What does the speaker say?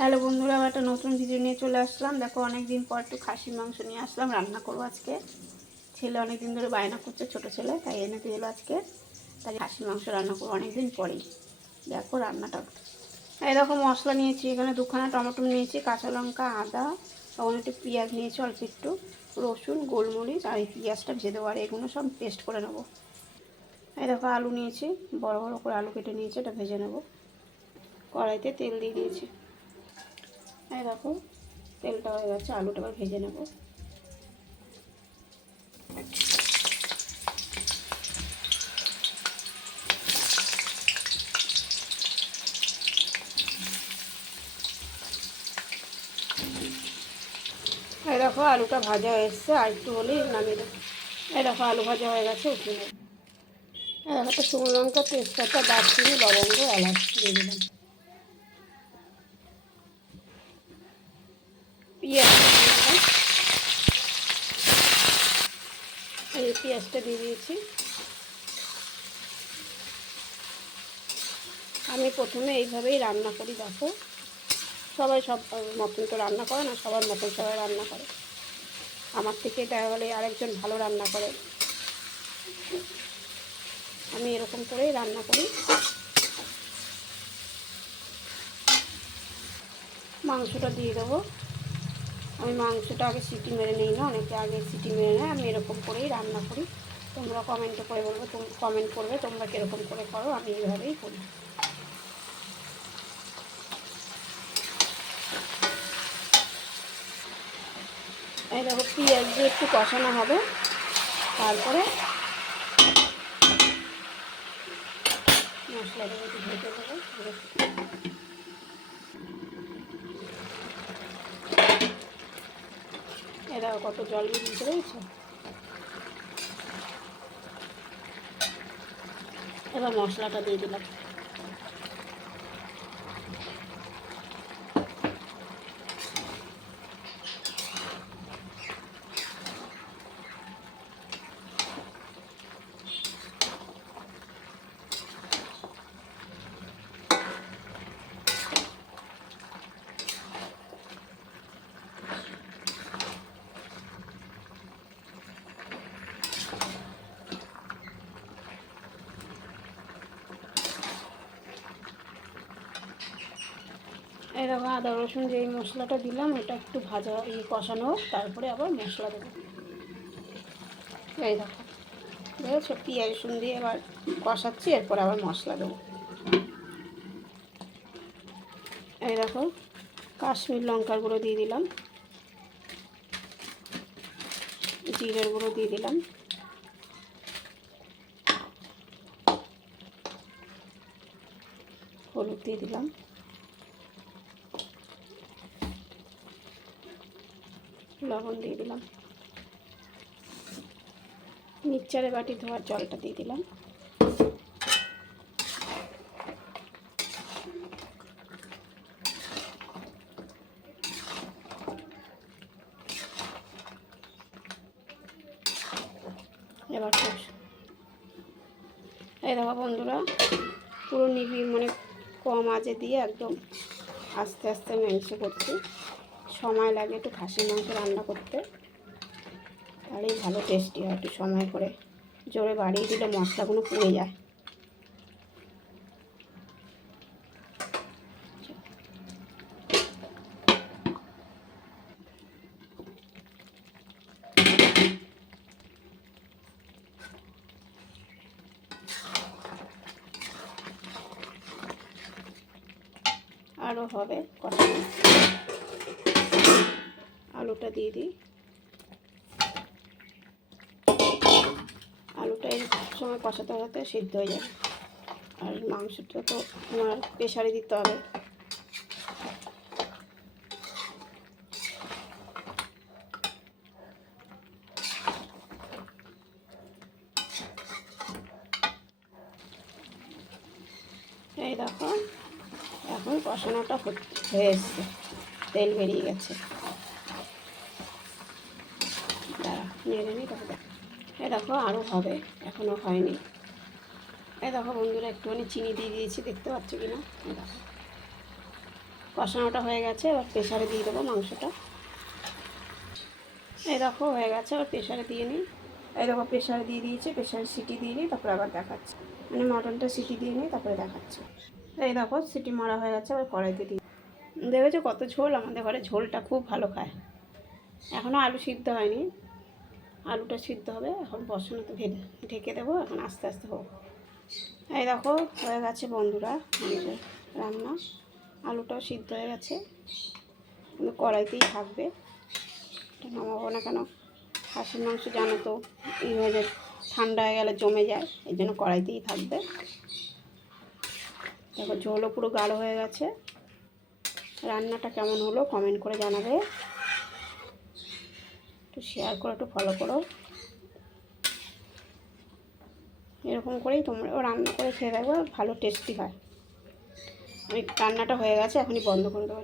Hello বন্ধুরা, আবার একটা নতুন ভিডিও নিয়ে চলে আসলাম। দেখো, অনেক দিন পর একটু খাসির মাংস নিয়ে আসলাম, রান্না করবো আজকে। ছেলে অনেক দিন ধরে বায়না করছে, ছোটো ছেলে, তাই এনে দিয়ে এলো আজকে। তাই খাসির মাংস রান্না করবো অনেক দিন পরেই। দেখো রান্নাটা, এরকম মশলা নিয়েছি, এখানে দুখানা টমেটো নিয়েছি, কাঁচা লঙ্কা, আদা, তখন একটু পেঁয়াজ নিয়েছি, অল্প একটু রসুন, গোলমরিচ, আর এই পেঁয়াজটা ভেজে দেবো, আর এগুলো সব পেস্ট করে নেবো। এই দেখো আলু নিয়েছি, বড় বড় করে আলু কেটে নিয়েছি, এটা ভেজে নেবো। কড়াইতে তেল দিয়ে দিয়েছি। এই দেখো তেলটা হয়ে গেছে, আলুটা আবার ভেজে নেব। এই দেখো আলুটা ভাজা হয়ে এসছে, আর একটু হলেই নামিয়ে দেবো। এই দেখো আলু ভাজা হয়ে গেছে, উঠিয়ে নেব। এই দেখো একটা শুকনো লঙ্কা, তেজপাতা, দারচিনি, লবঙ্গ, এলাচ দিয়ে দিলাম। পেঁয়াজটা দিয়ে দিলাম। এই পেঁয়াজটা দিয়ে দিয়েছি। আমি প্রথমে এইভাবেই রান্না করি। দেখো সবাই সব মতন তো রান্না করে না, সবার মতন সবাই রান্না করে। আমার থেকে দেখা গেলে আরেকজন ভালো রান্না করে, আমি এরকম করেই রান্না করি। মাংসটা দিয়ে দেবো। আমি মাংসটা আগে সিটি মেরে নিই না, অনেকে আগে সিটি মেরে নেয়, আমি এরকম করেই রান্না করি। তোমরা কমেন্টে করে বলবে, কমেন্ট করবে তোমরা কীরকম করে করো, আমি এইভাবেই করি। এই দেখো পেঁয়াজ দিয়ে একটু কষানো হবে, তারপরে মশলাটা একটু ভেজে দেবো। এই দেখো কত জল বেরিয়েছে, রয়েছে। এবার মশলাটা দিয়ে দিলাম। এই দেখো আদা রসুন যে মশলাটা দিলাম, ওটা একটু ভাজা কষানো হোক, তারপরে আবার মশলা দেবো। এই দেখো দেখেছো, পেঁয়াজ রসুন দিয়ে এবার কষাচ্ছি, এরপর আবার মশলা দেবো। এই দেখো কাশ্মীর লঙ্কার গুঁড়ো দিয়ে দিলাম, জিরের গুঁড়ো দিয়ে দিলাম, হলুদ দিয়ে দিলাম, লবণ দিয়ে দিলাম, মিক্সচারে বাটি ধোয়ার জলটা দিয়ে দিলাম। এবার এই দেখো বন্ধুরা, পুরো মানে কম আঁচে দিয়ে একদম আস্তে আস্তে মাংস করছি। সময় লাগে একটু খাসির মাংস রান্না করতে, তাহলেই ভালো টেস্টি হয়। একটু সময় করে জোরে বাড়িয়ে দিলে মশলাগুলো পুড়ে যায়। আরও হবে কষানো। আলুটা দিয়ে দিই। আলুটা এই সময় কষাতে কষাতে সিদ্ধ হয়ে যাবে। আর মাংসটা তো আমার প্রেসারে দিতে হবে। এই দেখো এখন কষানোটা হয়ে এসছে, তেল বেরিয়ে গেছে। দাঁড়া নেড়ে নিই, তবে দেখো। এই দেখো আরও হবে, এখনও হয়নি। এই দেখো বন্ধুরা, একটুখানি চিনি দিয়ে দিয়েছি, দেখতে পাচ্ছ কি না? এই দেখো কষানোটা হয়ে গেছে, এবার প্রেশারে দিয়ে দেবো মাংসটা। এই দেখো হয়ে গেছে, এবার প্রেশারে দিয়ে নিই। এই দেখো প্রেশারে দিয়ে দিয়েছি, প্রেশারে সিটি দিয়ে নিই, তারপরে আবার দেখাচ্ছি। মানে মটনটা সিটি দিয়ে নিই, তারপরে দেখাচ্ছি। এই দেখো সিটি মারা হয়ে গেছে, এবার কড়াইতে দিই। দেখেছো কত ঝোল, আমাদের ঘরে ঝোলটা খুব ভালো খায়। এখনও আলু সিদ্ধ হয়নি, আলুটা সিদ্ধ হবে, এখন বসানো তো ঢেকে দেবো, এখন আস্তে আস্তে হোক। এই দেখো হয়ে গেছে বন্ধুরা আমাদের রান্না, আলুটাও সিদ্ধ হয়ে গেছে, কিন্তু কড়াইতেই থাকবে, এটা নামাবো না। কেন খাসির মাংস জানো তো এই হয়ে যায়, ঠান্ডা হয়ে গেলে জমে যায়, এই জন্য কড়াইতেই থাকবে। দেখো ঝোলও পুরো গাঢ় হয়ে গেছে। রান্নাটা কেমন হলো কমেন্ট করে জানাবে, একটু শেয়ার করো, একটু ফলো করো। এরকম করেই তোমরাও রান্না করে খেয়ে দেখবে, ভালো টেস্টি হয়। আমি রান্নাটা হয়ে গেছে, এখনই বন্ধ করে দেবো।